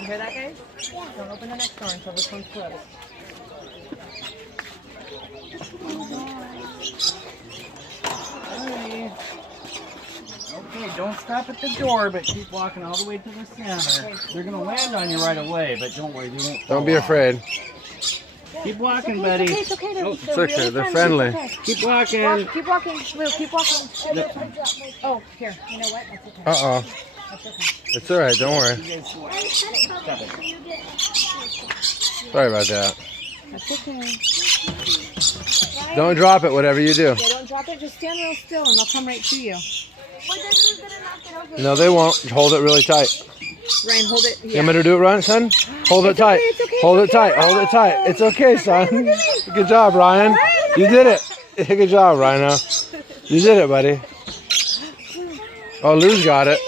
You hear that, guys? Don't open the next door until this one's closed. Hi. Okay, don't stop at the door, but keep walking all the way to the center. They're gonna land on you right away, but don't worry, they won't fall Don't be off. afraid. Keep walking, buddy. It's okay. They're It's okay. They're friendly. Keep walking. Keep walking. Lou, keep walking. Oh, here. You know what? That's okay. Uh-oh. That's okay. It's all right. Don't worry. Sorry about that. That's okay. Don't drop it, whatever you do. Yeah, don't drop it. Just stand real still, and they'll come right to you. No, they won't. Hold it really tight. Ryan, hold it. You want me to do it, Ryan, son? Hold it tight. Hold it tight. Hold it tight. It's okay, son. Good job, Ryan. You did it. Good job, Rhino. You did it, buddy. Oh, Lou's got it.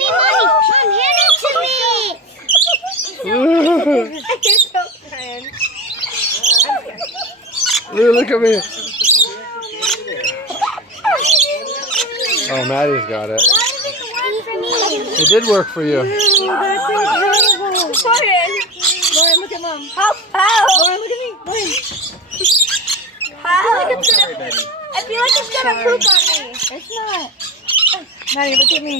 Lou, look at me. Oh, Maddie's got it. It did work for you. That's incredible. Lauren, look at Mom. Lauren, look at me. Lauren. I feel like it's gonna poop on me. It's not. Maddie, look at me.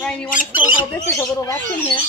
Ryan, you want to still hold this? There's a little left in here.